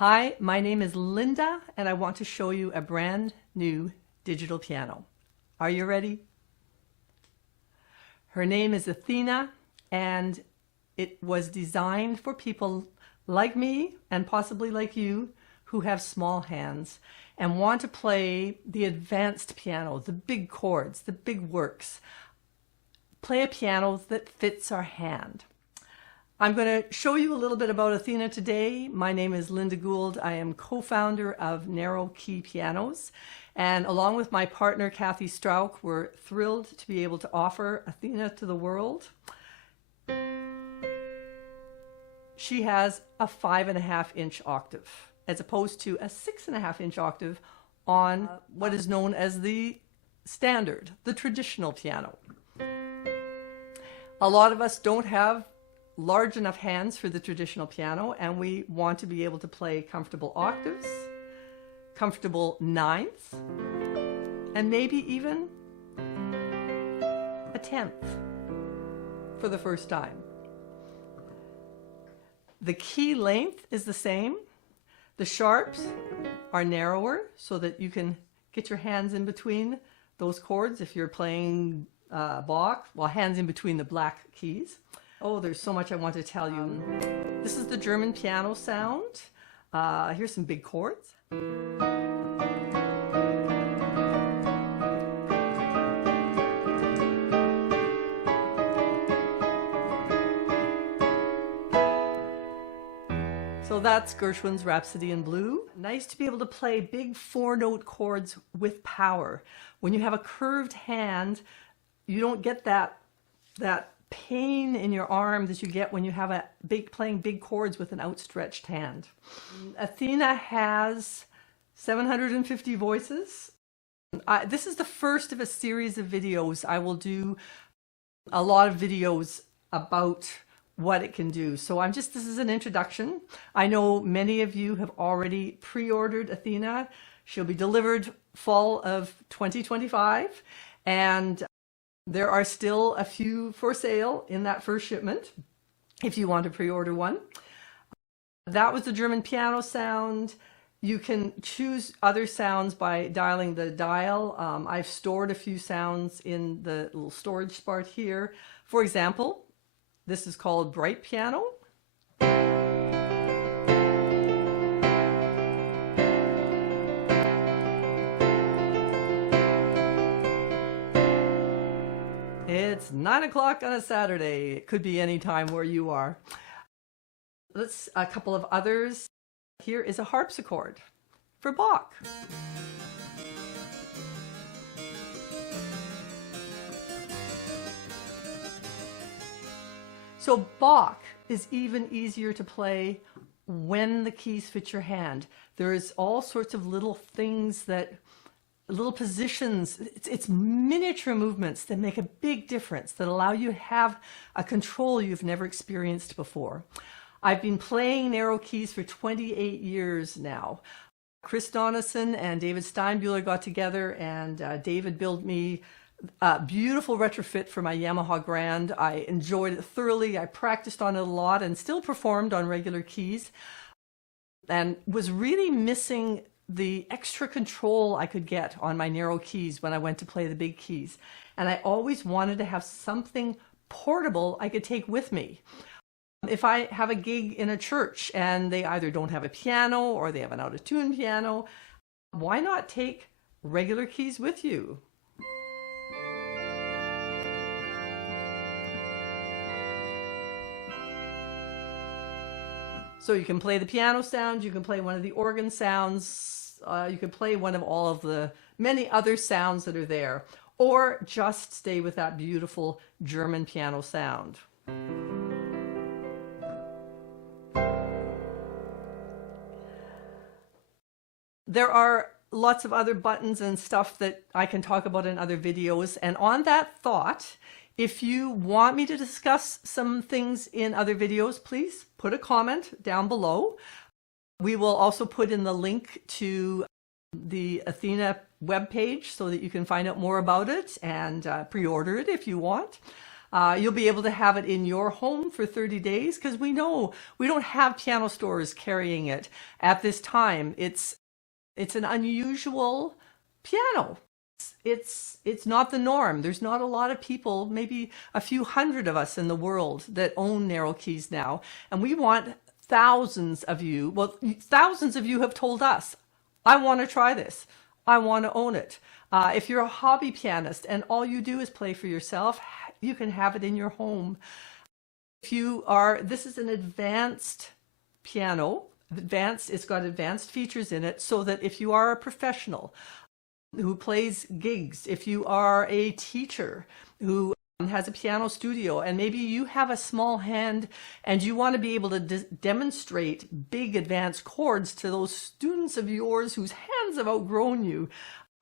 Hi, my name is Linda, and I want to show you a brand new digital piano. Are you ready? Her name is Athena, and it was designed for people like me and possibly like you who have small hands and want to play the advanced piano, the big chords, the big works. Play a piano that fits our hand. I'm going to show you a little bit about Athena today. My name is Linda Gould. I am co-founder of Narrow Key Pianos. And along with my partner, Kathy Strauch, we're thrilled to be able to offer Athena to the world. She has a 5.5-inch octave, as opposed to a 6.5-inch octave on what is known as the standard, the traditional piano. A lot of us don't have large enough hands for the traditional piano, and we want to be able to play comfortable octaves, comfortable ninths, and maybe even a 10th for the first time. The key length is the same. The sharps are narrower so that you can get your hands in between those chords if you're playing Bach, well, hands in between the black keys. Oh, there's so much I want to tell you. This is the German piano sound. Here's some big chords. So that's Gershwin's Rhapsody in Blue. Nice to be able to play big 4-note chords with power. When you have a curved hand, you don't get that pain in your arm that you get when you have playing big chords with an outstretched hand. Athena has 750 voices. This is the first of a series of videos. I will do a lot of videos about what it can do. So this is an introduction. I know many of you have already pre-ordered Athena. She'll be delivered fall of 2025, and there are still a few for sale in that first shipment if you want to pre-order one. That was the German piano sound. You can choose other sounds by dialing the dial. I've stored a few sounds in the little storage part here. For example, this is called Bright Piano. It's 9 o'clock on a Saturday. It could be any time where you are. A couple of others. Here is a harpsichord for Bach. So Bach is even easier to play when the keys fit your hand. There's all sorts of little things little positions, it's miniature movements that make a big difference, that allow you to have a control you've never experienced before. I've been playing narrow keys for 28 years now. Chris Donison and David Steinbuehler got together, and David built me a beautiful retrofit for my Yamaha Grand. I enjoyed it thoroughly. I practiced on it a lot and still performed on regular keys, and was really missing the extra control I could get on my narrow keys when I went to play the big keys. And I always wanted to have something portable I could take with me. If I have a gig in a church and they either don't have a piano or they have an out-of-tune piano, why not take regular keys with you? So you can play the piano sound, you can play one of the organ sounds, you can play one of all of the many other sounds that are there, or just stay with that beautiful German piano sound. There are lots of other buttons and stuff that I can talk about in other videos, and on that thought, if you want me to discuss some things in other videos, please put a comment down below. We will also put in the link to the Athena webpage so that you can find out more about it and pre-order it if you want. You'll be able to have it in your home for 30 days because we know we don't have piano stores carrying it at this time. It's an unusual piano. It's not the norm. There's not a lot of people, maybe a few hundred of us in the world that own narrow keys now. And we want thousands of you, well, thousands of you have told us, I want to try this. I want to own it. If you're a hobby pianist and all you do is play for yourself, you can have it in your home. If you are, this is an advanced piano. It's got advanced features in it so that if you are a professional who plays gigs, if you are a teacher who has a piano studio and maybe you have a small hand and you want to be able to demonstrate big advanced chords to those students of yours whose hands have outgrown you,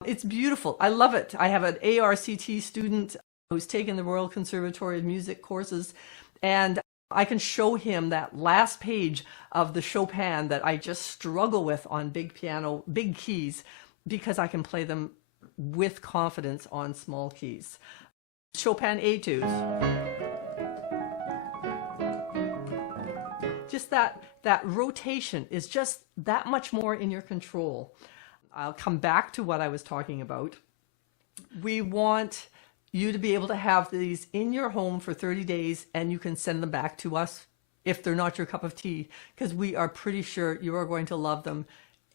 it's beautiful. I love it. I have an ARCT student who's taken the Royal Conservatory of Music courses, and I can show him that last page of the Chopin that I just struggle with on big piano, big keys, because I can play them with confidence on small keys. Chopin etudes. Just that rotation is just that much more in your control. I'll come back to what I was talking about. We want you to be able to have these in your home for 30 days and you can send them back to us if they're not your cup of tea, because we are pretty sure you are going to love them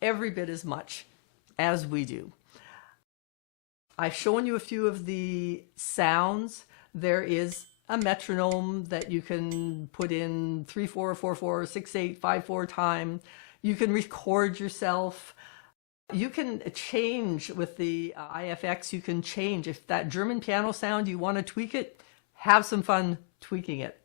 every bit as much as we do. I've shown you a few of the sounds. There is a metronome that you can put in 3/4, 4/4, 6/8, 5/4 time. You can record yourself. You can change with the IFX. You can change if that German piano sound, you want to tweak it, have some fun tweaking it.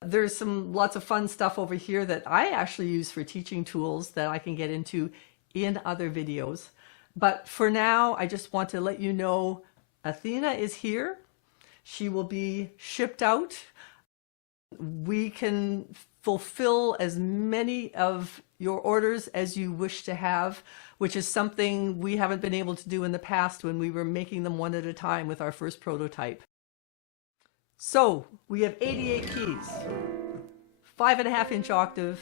There's lots of fun stuff over here that I actually use for teaching tools that I can get into in other videos. But for now, I just want to let you know Athena is here. She will be shipped out. We can fulfill as many of your orders as you wish to have, which is something we haven't been able to do in the past when we were making them one at a time with our first prototype. So we have 88 keys, 5.5-inch octave,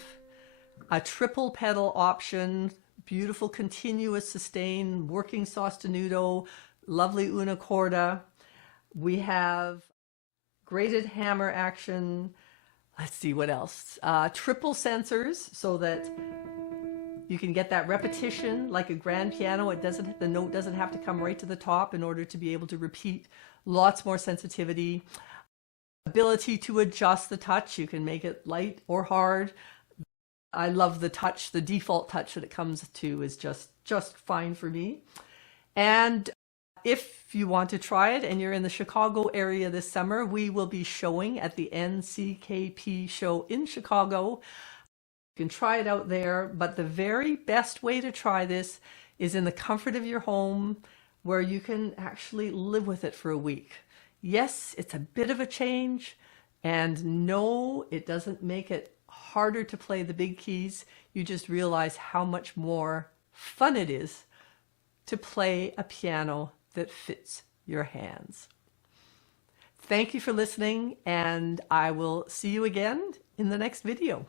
a triple pedal option, beautiful continuous sustain, working sostenuto, lovely una corda. We have graded hammer action. Let's see what else. Triple sensors so that you can get that repetition like a grand piano. The note doesn't have to come right to the top in order to be able to repeat. Lots more sensitivity. Ability to adjust the touch. You can make it light or hard. I love the touch. The default touch that it comes to is just fine for me. And if you want to try it and you're in the Chicago area this summer, we will be showing at the NCKP show in Chicago. You can try it out there, but the very best way to try this is in the comfort of your home where you can actually live with it for a week. Yes, it's a bit of a change, and no, it doesn't make it harder to play the big keys. You just realize how much more fun it is to play a piano that fits your hands. Thank you for listening, and I will see you again in the next video.